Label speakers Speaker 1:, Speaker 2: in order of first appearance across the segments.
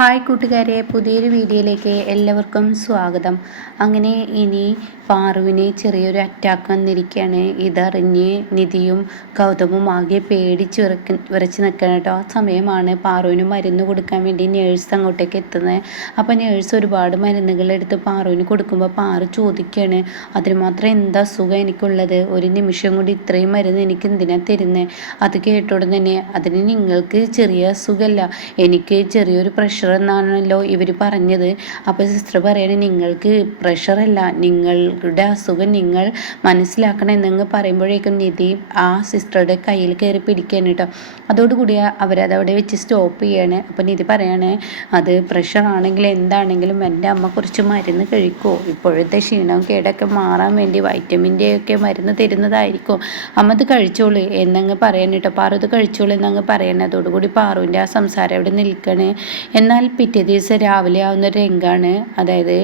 Speaker 1: Hi കൂട്ടുകാരെ പുതിയൊരു വീഡിയോയിലേക്ക് എല്ലാവർക്കും സ്വാഗതം. അങ്ങനെ ഇനി പാറുവിന് ചെറിയൊരു അറ്റാക്ക് വന്നിരിക്കുകയാണ്. ഇതറിഞ്ഞ് നിധിയും ഗൗതമും ആകെ പേടിച്ച് വിറക്ക് വിറച്ച് നിൽക്കണം കേട്ടോ. ആ സമയമാണ് പാറുവിന് മരുന്ന് കൊടുക്കാൻ വേണ്ടി നേഴ്സ് അങ്ങോട്ടേക്ക് എത്തുന്നത്. അപ്പോൾ നേഴ്സ് ഒരുപാട് മരുന്നുകൾ എടുത്ത് പാറുവിന് കൊടുക്കുമ്പോൾ പാറു ചോദിക്കുകയാണ് അതിന് മാത്രം എന്താ സുഖം എനിക്കുള്ളത്? ഒരു നിമിഷം കൂടി ഇത്രയും മരുന്ന് എനിക്ക് എന്തിനാണ് തരുന്നത് അത് കേട്ടോടെ തന്നെ അതിന് നിങ്ങൾക്ക് ചെറിയ സുഖമല്ല എനിക്ക് ചെറിയൊരു പ്രഷർ എന്നാണല്ലോ ഇവർ പറഞ്ഞത്. അപ്പോൾ സിസ്റ്റർ പറയണേ നിങ്ങൾക്ക് പ്രഷറല്ല നിങ്ങളുടെ അസുഖം നിങ്ങൾ മനസ്സിലാക്കണം എന്നങ്ങ് പറയുമ്പോഴേക്കും നിധി ആ സിസ്റ്ററുടെ കയ്യിൽ കയറി പിടിക്കുകയാണ് കേട്ടോ. അതോടുകൂടി അവരത് അവിടെ വെച്ച് സ്റ്റോപ്പ് ചെയ്യാണ്. അപ്പോൾ നിധി പറയാണ് അത് പ്രഷർ ആണെങ്കിലും എന്താണെങ്കിലും എന്റെ അമ്മ കുറച്ച് മരുന്ന് കഴിക്കുമോ ഇപ്പോഴത്തെ ക്ഷീണവും കേടൊക്കെ മാറാൻ വേണ്ടി വൈറ്റമിന്റെ ഒക്കെ മരുന്ന് തരുന്നതായിരിക്കും. അമ്മ അത് കഴിച്ചോളൂ എന്നങ്ങ് പറയാൻ കേട്ടോ. പാറു അത് കഴിച്ചോളൂ എന്നങ്ങ് പറയണേ. അതോടുകൂടി പാറുവിന്റെ ആ സംസാരം അവിടെ നിൽക്കണേ. എന്നാൽ പിറ്റേ ദിവസം രാവിലെ ആവുന്ന രംഗാണ്. അതായത്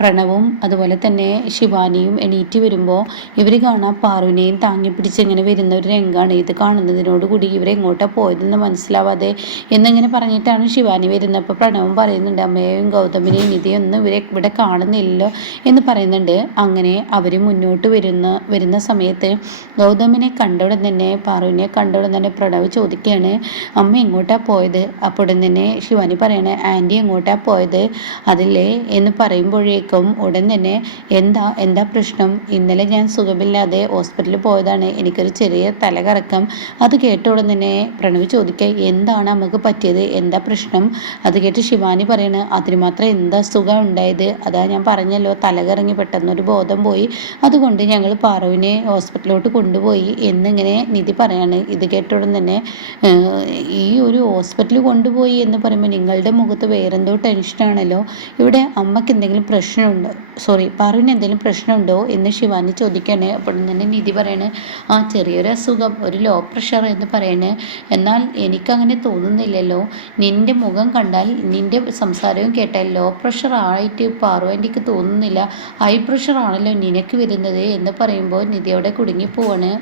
Speaker 1: പ്രണവും അതുപോലെ തന്നെ ശിവാനിയും എണീറ്റ് വരുമ്പോൾ ഇവർ കാണാൻ പാറുവിനെയും താങ്ങി പിടിച്ച് ഇങ്ങനെ വരുന്ന ഒരു രംഗമാണ് ഇത് കാണുന്നതിനോടുകൂടി ഇവരെങ്ങോട്ടാണ് പോയതെന്ന് മനസ്സിലാവാതെ എന്നിങ്ങനെ പറഞ്ഞിട്ടാണ് ശിവാനി വരുന്നത്. അപ്പോൾ പ്രണവും പറയുന്നുണ്ട് അമ്മയെയും ഗൗതമിനെയും നിധിയൊന്നും ഇവരെ ഇവിടെ കാണുന്നില്ലല്ലോ എന്ന് പറയുന്നുണ്ട്. അങ്ങനെ അവർ മുന്നോട്ട് വരുന്ന വരുന്ന സമയത്ത് ഗൗതമിനെ കണ്ടോടൻ തന്നെ പാറുവിനെ കണ്ടോടൻ തന്നെ പ്രണവ് ചോദിക്കുകയാണ് അമ്മ എങ്ങോട്ടാണ് പോയത്? അപ്പോൾ തന്നെ ശിവാനി പറയണേ ആന്റി എങ്ങോട്ടാണ് പോയത്? അതില്ലേ? എന്ന് പറയുമ്പോഴേക്കും കേൾക്കും ഉടൻ തന്നെ എന്താ എന്താ പ്രശ്നം? ഇന്നലെ ഞാൻ സുഖമില്ലാതെ ഹോസ്പിറ്റലിൽ പോയതാണ്. എനിക്കൊരു ചെറിയ തലകറക്കം. അത് കേട്ട ഉടൻ തന്നെ പ്രണവ് ചോദിക്കുക എന്താണ് നമുക്ക് പറ്റിയത്? എന്താ പ്രശ്നം? അത് കേട്ട് ശിവാനി പറയണ് അതിന് മാത്രം എന്താ സുഖം ഉണ്ടായത്? അതാ ഞാൻ പറഞ്ഞല്ലോ തലകറങ്ങി പെട്ടെന്നൊരു ബോധം പോയി. അതുകൊണ്ട് ഞങ്ങൾ പാറുവിനെ ഹോസ്പിറ്റലിലോട്ട് കൊണ്ടുപോയി. എന്നിങ്ങനെ നിധി പറയാണ് ഇത് കേട്ട ഉടൻ തന്നെ ഈ ഒരു ഹോസ്പിറ്റലിൽ കൊണ്ടുപോയി എന്ന് പറയുമ്പോൾ നിങ്ങളുടെ മുഖത്ത് വേറെന്തോ ടെൻഷനാണല്ലോ. ഇവിടെ അമ്മയ്ക്ക് എന്തെങ്കിലും പ്രശ്നം പ്രശ്നമുണ്ട്. സോറി പാറുവിന് എന്തെങ്കിലും പ്രശ്നമുണ്ടോ എന്ന് ശിവാനി ചോദിക്കുകയാണ് അപ്പോൾ തന്നെ നിധി പറയണേ ആ ചെറിയൊരു അസുഖം ഒരു ലോ പ്രഷർ എന്ന് പറയണേ. എന്നാൽ എനിക്കങ്ങനെ തോന്നുന്നില്ലല്ലോ. നിന്റെ മുഖം കണ്ടാൽ നിന്റെ സംസാരവും കേട്ടാൽ ലോ പ്രഷർ ആയിട്ട് പാറു എനിക്ക് തോന്നുന്നില്ല. ഹൈ പ്രഷർ ആണല്ലോ നിനക്ക് വരുന്നത് എന്ന് പറയുമ്പോൾ നിധി അവിടെ കുടുങ്ങിപ്പോവാണ്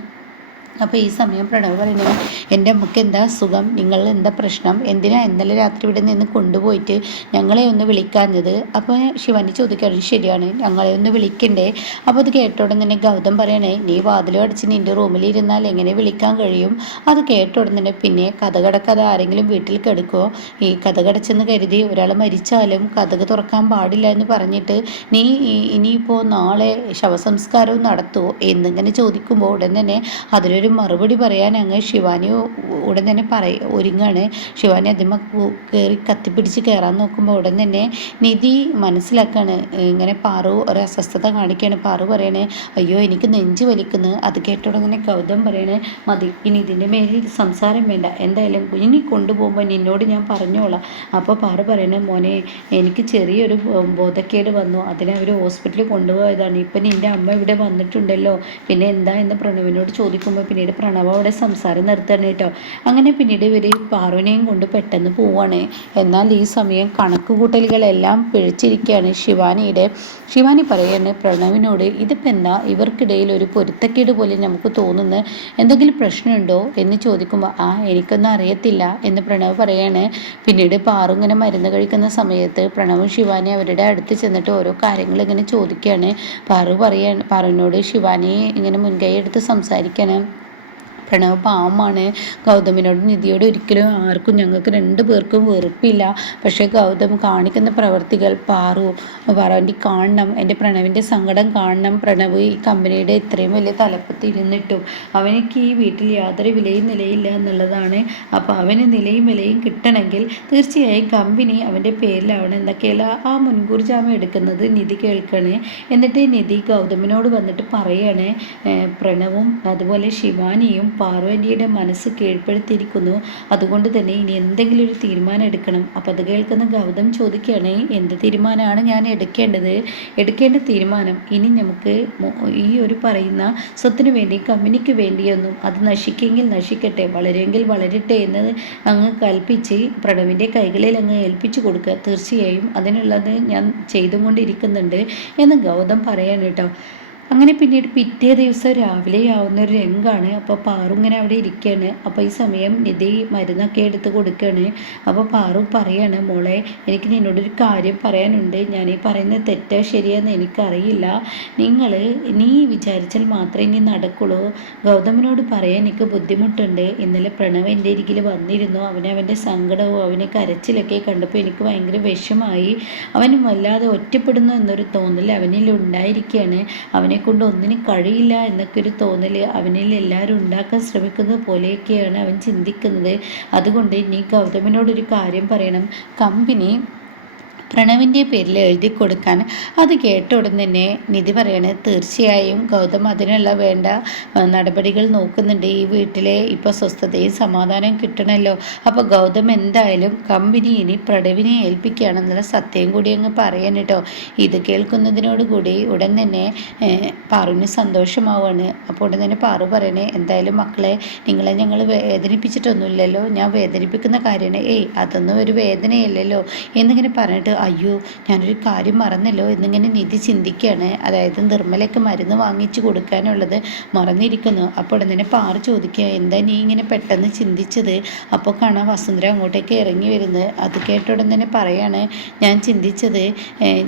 Speaker 1: അപ്പോൾ ഈ സമയം പ്രണവ് പറയുന്നത് എന്റെ അമ്മയ്ക്ക് എന്താ സുഖം? നിങ്ങൾ എന്താ പ്രശ്നം? എന്തിനാ ഇന്നലെ രാത്രി ഇവിടെ നിന്ന് കൊണ്ടുപോയിട്ട് ഞങ്ങളെ ഒന്ന് വിളിക്കാഞ്ഞത്? അപ്പോൾ ശിവാനി ചോദിക്കാറുണ്ട് ശരിയാണ് ഞങ്ങളെ ഒന്ന് വിളിക്കണ്ടേ? അപ്പോൾ അത് കേട്ടോടെ തന്നെ ഗൗതം പറയണേ നീ വാതിലും അടിച്ച് നിന്റെ റൂമിൽ ഇരുന്നാൽ എങ്ങനെ വിളിക്കാൻ കഴിയും? അത് കേട്ടോടെ തന്നെ പിന്നെ കഥ കടക്കാതെ ആരെങ്കിലും വീട്ടിൽ കിടക്കുമോ ഈ കഥ കടച്ചെന്ന് കരുതി ഒരാൾ മരിച്ചാലും കഥക് തുറക്കാൻ പാടില്ല എന്ന് പറഞ്ഞിട്ട് നീ ഇനിയിപ്പോൾ നാളെ ശവസംസ്കാരവും നടത്തുമോ എന്നിങ്ങനെ ചോദിക്കുമ്പോൾ ഉടൻ തന്നെ അതിലൊരു ഒരു മറുപടി പറയാൻ അങ്ങ് ശിവാനി ഉടൻ തന്നെ പറയ ഒരുങ്ങാണ്. ശിവാനി അതിമ കയറി കത്തിപ്പിടിച്ച് കയറാൻ നോക്കുമ്പോൾ ഉടൻ തന്നെ നിധി മനസ്സിലാക്കാണ്. ഇങ്ങനെ പാറു ഒരു അസ്വസ്ഥത കാണിക്കുകയാണ് പാറു പറയണേ അയ്യോ എനിക്ക് നെഞ്ച് വലിക്കുന്നു. അത് കേട്ടോടെ തന്നെ കൗതം പറയണേ. മതി ഇനി ഇതിന്റെ മേലിൽ സംസാരം വേണ്ട. എന്തായാലും ഇനി കൊണ്ടുപോകുമ്പോൾ നിന്നോട് ഞാൻ പറഞ്ഞോളാം. അപ്പോൾ പാറു പറയണേ മോനെ എനിക്ക് ചെറിയൊരു ബോധക്കേട് വന്നു. അതിനെ അവർ ഹോസ്പിറ്റലിൽ കൊണ്ടുപോയതാണ്. ഇപ്പം നിന്റെ അമ്മ ഇവിടെ വന്നിട്ടുണ്ടല്ലോ. പിന്നെ എന്താ എന്ന് പ്രണവിനോട് ചോദിക്കുമ്പോൾ പിന്നീട് പ്രണവ് അവിടെ സംസാരം നിർത്തണം കേട്ടോ. അങ്ങനെ പിന്നീട് ഇവർ പാറുവിനെയും കൊണ്ട് പെട്ടെന്ന് പോവാണ്. എന്നാൽ ഈ സമയം കണക്ക് കൂട്ടലുകളെല്ലാം പിഴിച്ചിരിക്കുകയാണ് ശിവാനിയുടെ. ശിവാനി പറയാണ് പ്രണവിനോട് ഇതിപ്പോൾ എന്താ? ഇവർക്കിടയിൽ ഒരു പൊരുത്തക്കേട് പോലെ നമുക്ക് തോന്നുന്ന. എന്തെങ്കിലും പ്രശ്നമുണ്ടോ? എന്ന് ചോദിക്കുമ്പോൾ ആ എനിക്കൊന്നും അറിയത്തില്ല എന്ന് പ്രണവ് പറയാണ് പിന്നീട് പാറു ഇങ്ങനെ മരുന്ന് കഴിക്കുന്ന സമയത്ത് പ്രണവും ശിവാനി അവരുടെ അടുത്ത് ചെന്നിട്ട് ഓരോ കാര്യങ്ങൾ ഇങ്ങനെ ചോദിക്കുകയാണ്. പാറു പറയാണ് പാറുവിനോട് ശിവാനി ഇങ്ങനെ മുൻകൈ എടുത്ത് സംസാരിക്കണം. പ്രണവ് പാവമാണ് ഗൗതമിനോട് നിധിയോട് ഒരിക്കലും ആർക്കും ഞങ്ങൾക്ക് രണ്ടു പേർക്കും വെറുപ്പില്ല. പക്ഷേ ഗൗതം കാണിക്കുന്ന പ്രവർത്തികൾ പാറു പറവന്റെ കാണണം എന്റെ പ്രണവിന്റെ സങ്കടം കാണണം. പ്രണവ് ഈ കമ്പനിയുടെ ഇത്രയും വലിയ തലപ്പത്തിരുന്നിട്ടും അവനിക്ക് ഈ വീട്ടിൽ യാതൊരു വിലയും നിലയില്ല എന്നുള്ളതാണ്. അപ്പോൾ അവന് നിലയും വിലയും കിട്ടണമെങ്കിൽ തീർച്ചയായും കമ്പനി അവന്റെ പേരിലാവണം. എന്തൊക്കെയല്ല ആ മുൻകൂർ ജാമ്യം എടുക്കുന്നത് നിധി കേൾക്കണേ. എന്നിട്ട് നിധി ഗൗതമിനോട് വന്നിട്ട് പറയണേ പ്രണവും അതുപോലെ ശിവാനിയും പാർവതിയുടെ മനസ്സ് കീഴ്പ്പെടുത്തിയിരിക്കുന്നു. അതുകൊണ്ട് തന്നെ ഇനി എന്തെങ്കിലും ഒരു തീരുമാനം എടുക്കണം. അപ്പോൾ അത് കേൾക്കുന്ന ഗൗതം ചോദിക്കുകയാണ് എന്ത് തീരുമാനമാണ് ഞാൻ എടുക്കേണ്ടത്? എടുക്കേണ്ട തീരുമാനം ഇനി നമുക്ക് ഈ ഒരു പറയുന്ന സ്വത്തിന് വേണ്ടി കമ്പനിക്ക് വേണ്ടിയൊന്നും അത് നശിക്കെങ്കിൽ നശിക്കട്ടെ വളരെങ്കിൽ വളരട്ടെ എന്ന് അങ്ങ് കൽപ്പിച്ച് പ്രണവിന്റെ കൈകളിൽ അങ്ങ് ഏൽപ്പിച്ചു കൊടുക്കുക. തീർച്ചയായും അതിനുള്ളത് ഞാൻ ചെയ്തുകൊണ്ടിരിക്കുന്നുണ്ട് എന്ന് ഗൗതം പറയാൻ കേട്ടോ. അങ്ങനെ പിന്നീട് പിറ്റേ ദിവസം രാവിലെ ആവുന്ന ഒരു രംഗാണ്. അപ്പോൾ പാറു ഇങ്ങനെ അവിടെ ഇരിക്കുകയാണ് അപ്പോൾ ഈ സമയം നിധി മരുന്നൊക്കെ എടുത്ത് കൊടുക്കുകയാണ് അപ്പോൾ പാറു പറയാണ് മോളെ എനിക്ക് നിന്നോടൊരു കാര്യം പറയാനുണ്ട്. ഞാൻ ഈ പറയുന്നത് തെറ്റാ ശരിയാന്ന് എനിക്കറിയില്ല. നിങ്ങൾ നീ വിചാരിച്ചാൽ മാത്രമേ ഇനി നടക്കുള്ളൂ. ഗൗതമനോട് പറയാൻ എനിക്ക് ബുദ്ധിമുട്ടുണ്ട്. ഇന്നലെ പ്രണവ് എന്റെ ഇരിക്കൽ വന്നിരുന്നു. അവനെ അവന്റെ സങ്കടവും അവനെ കരച്ചിലൊക്കെ കണ്ടപ്പോൾ എനിക്ക് ഭയങ്കര വിഷമായി. അവൻ വല്ലാതെ ഒറ്റപ്പെടുന്നു എന്നൊരു തോന്നൽ അവനിൽ ഉണ്ടായിരിക്കുകയാണ് അവനെ കൊണ്ട് ഒന്നിനും കഴിയില്ല എന്നൊക്കെ ഒരു തോന്നൽ അവനിൽ എല്ലാവരും ഉണ്ടാക്കാൻ ശ്രമിക്കുന്നത് പോലെയൊക്കെയാണ് അവൻ ചിന്തിക്കുന്നത്. അതുകൊണ്ട് ഇനി ഗൗതമനോടൊരു കാര്യം പറയണം. കമ്പനി പ്രണവിന്റെ പേരിൽ എഴുതി കൊടുക്കാൻ അത് കേട്ട ഉടൻ തന്നെ നിധി പറയണേ തീർച്ചയായും ഗൗതം അതിനുള്ള വേണ്ട നടപടികൾ നോക്കുന്നുണ്ട്. ഈ വീട്ടിലെ ഇപ്പോൾ സ്വസ്ഥതയും സമാധാനവും കിട്ടണമല്ലോ. അപ്പോൾ ഗൗതം എന്തായാലും കമ്പനി ഇനി പ്രണവിനെ ഏൽപ്പിക്കുകയാണെന്നുള്ള സത്യം കൂടി അങ്ങ് പറയാൻ കേട്ടോ. ഇത് കേൾക്കുന്നതിനോടുകൂടി ഉടൻ തന്നെ പാറുവിന് സന്തോഷമാവാണ് അപ്പോൾ ഉടൻ തന്നെ പാറു പറയണേ എന്തായാലും മക്കളെ നിങ്ങളെ ഞങ്ങൾ വേദനിപ്പിച്ചിട്ടൊന്നുമില്ലല്ലോ. ഞാൻ വേദനിപ്പിക്കുന്ന കാര്യമാണ്. ഏയ് അതൊന്നും ഒരു വേദനയല്ലല്ലോ. എന്നിങ്ങനെ പറഞ്ഞിട്ട് അയ്യോ ഞാനൊരു കാര്യം മറന്നല്ലോ. എന്നിങ്ങനെ നിധി ചിന്തിക്കുകയാണ് അതായത് നിർമ്മലയ്ക്ക് മരുന്ന് വാങ്ങിച്ചു കൊടുക്കാനുള്ളത് മറന്നിരിക്കുന്നു. അപ്പോൾ തന്നെ പാറ് ചോദിക്കുക എന്താ നീ ഇങ്ങനെ പെട്ടെന്ന് ചിന്തിച്ചത്? അപ്പോൾ കാണാൻ വസുന്ധര അങ്ങോട്ടേക്ക് ഇറങ്ങി വരുന്നത്. അത് കേട്ട ഉടൻ തന്നെ പറയാണ് ഞാൻ ചിന്തിച്ചത്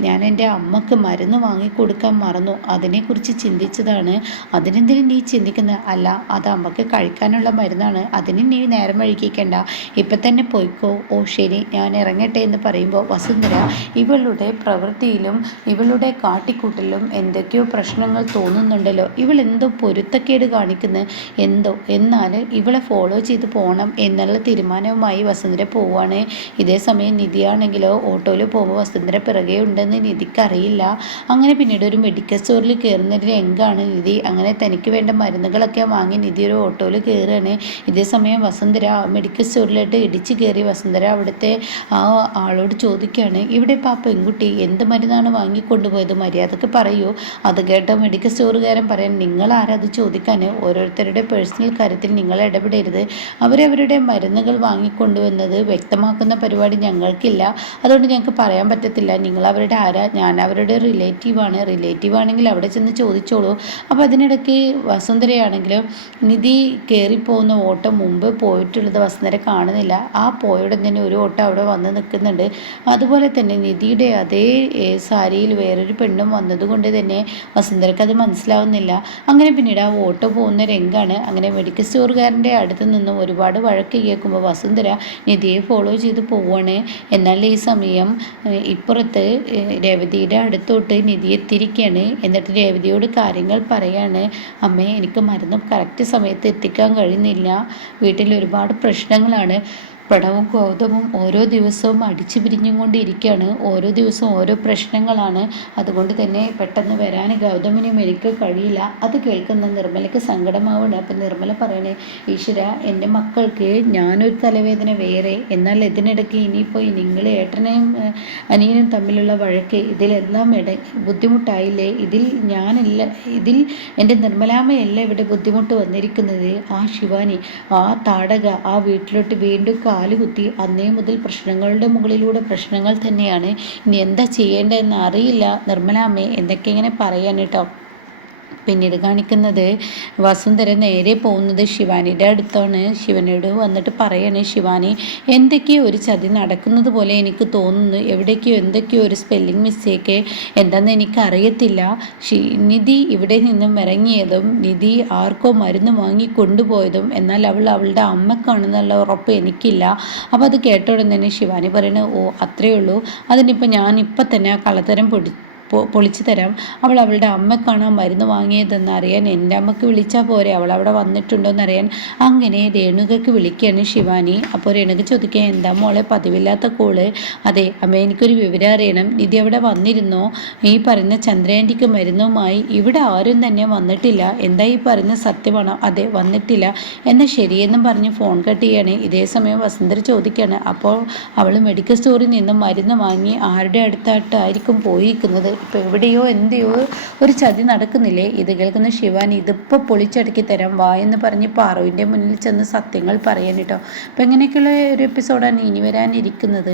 Speaker 1: ഞാൻ എന്റെ അമ്മയ്ക്ക് മരുന്ന് വാങ്ങിക്കൊടുക്കാൻ മറന്നു. അതിനെക്കുറിച്ച് ചിന്തിച്ചതാണ്. അതിനെന്തിനും നീ ചിന്തിക്കുന്നത്? അല്ല അത് അമ്മയ്ക്ക് കഴിക്കാനുള്ള മരുന്നാണ്. അതിന് നീ നേരം വഴിക്കേണ്ട ഇപ്പം തന്നെ പോയിക്കോ. ഓ ശരി ഞാൻ ഇറങ്ങട്ടെ എന്ന് പറയുമ്പോൾ വസുന്ധര ഇവളുടെ പ്രവൃത്തിയിലും ഇവളുടെ കാട്ടിക്കൂട്ടലിലും എന്തൊക്കെയോ പ്രശ്നങ്ങൾ തോന്നുന്നുണ്ടല്ലോ. ഇവൾ എന്തോ പൊരുത്തക്കേട് കാണിക്കുന്നത് എന്തോ? എന്നാൽ ഇവളെ ഫോളോ ചെയ്ത് പോകണം എന്നുള്ള തീരുമാനവുമായി വസുന്ധര പോവുകയാണ്. ഇതേ സമയം നിധിയാണെങ്കിലോ ഓട്ടോയിൽ പോകുമ്പോൾ വസുന്ധര പിറകെ ഉണ്ടെന്ന് നിധിക്കറിയില്ല അങ്ങനെ പിന്നീട് ഒരു മെഡിക്കൽ സ്റ്റോറിൽ കയറുന്ന ഒരു രംഗമാണ് നിധി. അങ്ങനെ തനിക്ക് വേണ്ട മരുന്നുകളൊക്കെ വാങ്ങി നിധി ഒരു ഓട്ടോയിൽ കയറുകയാണ്. ഇതേ സമയം വസുന്ധര മെഡിക്കൽ സ്റ്റോറിലായിട്ട് ഇടിച്ച് കയറി വസുന്ധര അവിടുത്തെ ആ ആളോട് ചോദിക്കുകയാണ് ഇവിടെ ഇപ്പോൾ ആ പെൺകുട്ടി എന്ത് മരുന്നാണ് വാങ്ങിക്കൊണ്ടുപോയത്? മര്യാദയ്ക്ക് പറയൂ. അത് കേട്ട മെഡിക്കൽ സ്റ്റോറുകാരൻ പറയാൻ അത് ചോദിക്കാൻ ഓരോരുത്തരുടെ പേഴ്സണൽ കാര്യത്തിൽ നിങ്ങൾ ഇടപെടരുത്. അവരവരുടെ മരുന്നുകൾ വാങ്ങിക്കൊണ്ടുവന്നത് വ്യക്തമാക്കുന്ന പരിപാടി ഞങ്ങൾക്കില്ല. അതുകൊണ്ട് ഞങ്ങൾക്ക് പറയാൻ പറ്റത്തില്ല. നിങ്ങൾ അവരുടെ ആരാ? ഞാൻ അവരുടെ റിലേറ്റീവാണ് റിലേറ്റീവ് ആണെങ്കിൽ അവിടെ ചെന്ന് ചോദിച്ചോളൂ. അപ്പോൾ അതിനിടയ്ക്ക് വസുന്ധരയാണെങ്കിലും നിധി കയറിപ്പോകുന്ന ഓട്ടം മുമ്പ് പോയിട്ടുള്ളത് വസുന്ധര കാണുന്നില്ല. ആ പോയുടെ തന്നെ ഒരു ഓട്ടം അവിടെ വന്ന് നിൽക്കുന്നുണ്ട്. അതുപോലെ തന്നെ നിധിയുടെ അതേ സാരിയിൽ വേറൊരു പെണ്ണും വന്നതുകൊണ്ട് തന്നെ വസുന്ധരക്ക് അത് മനസ്സിലാവുന്നില്ല. അങ്ങനെ പിന്നീട് ആ ഓട്ടോ പോകുന്ന രംഗാണ്. അങ്ങനെ മെഡിക്കൽ സ്റ്റോറുകാരന്റെ അടുത്ത് നിന്നും ഒരുപാട് വഴക്ക് കേൾക്കുമ്പോൾ വസുന്ധര നിധിയെ ഫോളോ ചെയ്ത് പോവാണ്. എന്നാൽ ഈ സമയം ഇപ്പുറത്ത് രേവതിയുടെ അടുത്തോട്ട് നിധി എത്തിയിരിക്കുകയാണ്. എന്നിട്ട് രേവതിയോട് കാര്യങ്ങൾ പറയാണ്. അമ്മേ എനിക്ക് മരുന്ന് കറക്റ്റ് സമയത്ത് എത്തിക്കാൻ കഴിയുന്നില്ല. വീട്ടിൽ ഒരുപാട് പ്രശ്നങ്ങളാണ്. പ്രണവും ഗൗതമും ഓരോ ദിവസവും അടിച്ചു പിരിഞ്ഞും കൊണ്ടിരിക്കുകയാണ് ഓരോ ദിവസവും ഓരോ പ്രശ്നങ്ങളാണ്. അതുകൊണ്ട് തന്നെ പെട്ടെന്ന് വരാൻ ഗൗതമിനും എനിക്ക് കഴിയില്ല. അത് കേൾക്കുന്ന നിർമ്മലയ്ക്ക് സങ്കടമാവുകയാണ്. അപ്പം നിർമ്മല പറയണേ ഈശ്വര എന്റെ മക്കൾക്ക് ഞാനൊരു തലവേദന വേറെ. എന്നാൽ ഇതിനിടയ്ക്ക് ഇനിയിപ്പോൾ നിങ്ങൾ ഏട്ടനെയും അനിയനും തമ്മിലുള്ള വഴക്ക് ഇതിലെല്ലാം ഇട ബുദ്ധിമുട്ടായില്ലേ? ഇതിൽ ഞാനല്ല ഇതിൽ എന്റെ നിർമ്മലാമ്മയല്ല ഇവിടെ ബുദ്ധിമുട്ട് വന്നിരിക്കുന്നത്. ആ ശിവാനി ആ താടക ആ വീട്ടിലോട്ട് വീണ്ടും കാലുകുത്തി അന്നേ മുതൽ പ്രശ്നങ്ങളുടെ മുകളിലൂടെ പ്രശ്നങ്ങൾ തന്നെയാണ്. ഇനി എന്താ ചെയ്യേണ്ടതെന്ന് അറിയില്ല. നിർമ്മലാമ്മേ എന്തൊക്കെ ഇങ്ങനെ പറയാൻ കേട്ടോ? പിന്നീട് കാണിക്കുന്നത് വസുന്ധര നേരെ പോകുന്നത് ശിവാനിയുടെ അടുത്താണ്. ശിവനോട് വന്നിട്ട് പറയാണ് ശിവാനി എന്തൊക്കെയോ ഒരു ചതി നടക്കുന്നത് പോലെ എനിക്ക് തോന്നുന്നു. എവിടേക്കോ എന്തൊക്കെയോ ഒരു സ്പെല്ലിംഗ് മിസ്റ്റേക്ക് എന്താണെന്ന് എനിക്കറിയത്തില്ല. നിധി ഇവിടെ നിന്നും ഇറങ്ങിയതും നിധി ആർക്കോ മരുന്ന് വാങ്ങി കൊണ്ടുപോയതും എന്നാൽ അവൾ അവളുടെ അമ്മക്കാണെന്നുള്ള ഉറപ്പ് എനിക്കില്ല. അപ്പോൾ അത് കേട്ട ഉടൻ തന്നെ ശിവാനി പറയുന്നത് ഓ അത്രയേ ഉള്ളൂ. അതിനിപ്പോൾ ഞാൻ ഇപ്പം തന്നെ ആ കള്ളത്തരം പൊടി പൊളിച്ചു തരാം. അവൾ അവളുടെ അമ്മക്കാണ് മരുന്ന് വാങ്ങിയതെന്ന് അറിയാൻ എന്റെ അമ്മയ്ക്ക് വിളിച്ചാൽ പോരെ. അവൾ അവിടെ വന്നിട്ടുണ്ടോയെന്ന് അറിയാൻ അങ്ങനെ രേണുകയ്ക്ക് വിളിക്കുകയാണ് ശിവാനി. അപ്പോൾ രേണുക ചോദിക്കുക എന്താ മോളെ പതിവില്ലാത്ത കോൾ? അതെ അമ്മ എനിക്കൊരു വിവരം അറിയണം. നിധി അവിടെ വന്നിരുന്നോ? ഈ പറയുന്ന ചന്ദ്രയാന്റിക്ക് മരുന്നുമായി ഇവിടെ ആരും തന്നെ വന്നിട്ടില്ല. എന്താ ഈ പറയുന്ന സത്യമാണോ? അതെ വന്നിട്ടില്ല. എന്നാൽ ശരിയെന്നും പറഞ്ഞ് ഫോൺ കട്ട് ചെയ്യാണ്. ഇതേ സമയം വസന്തർ ചോദിക്കുകയാണ് അപ്പോൾ അവൾ മെഡിക്കൽ സ്റ്റോറിൽ നിന്നും മരുന്ന് വാങ്ങി ആരുടെ അടുത്തായിട്ടായിരിക്കും പോയിരിക്കുന്നത്? ഇപ്പോൾ എവിടെയോ എന്തെയോ ഒരു ചതി നടക്കുന്നില്ലേ? ഇത് കേൾക്കുന്ന ശിവാനി ഇതിപ്പോൾ പൊളിച്ചടക്കി തരാം വാ എന്ന് പറഞ്ഞ് പാറുവിന്റെ മുന്നിൽ ചെന്ന് സത്യങ്ങൾ പറയാൻ കേട്ടോ. അപ്പം ഇങ്ങനെയൊക്കെയുള്ള ഒരു എപ്പിസോഡാണ് ഇനി വരാനിരിക്കുന്നത്?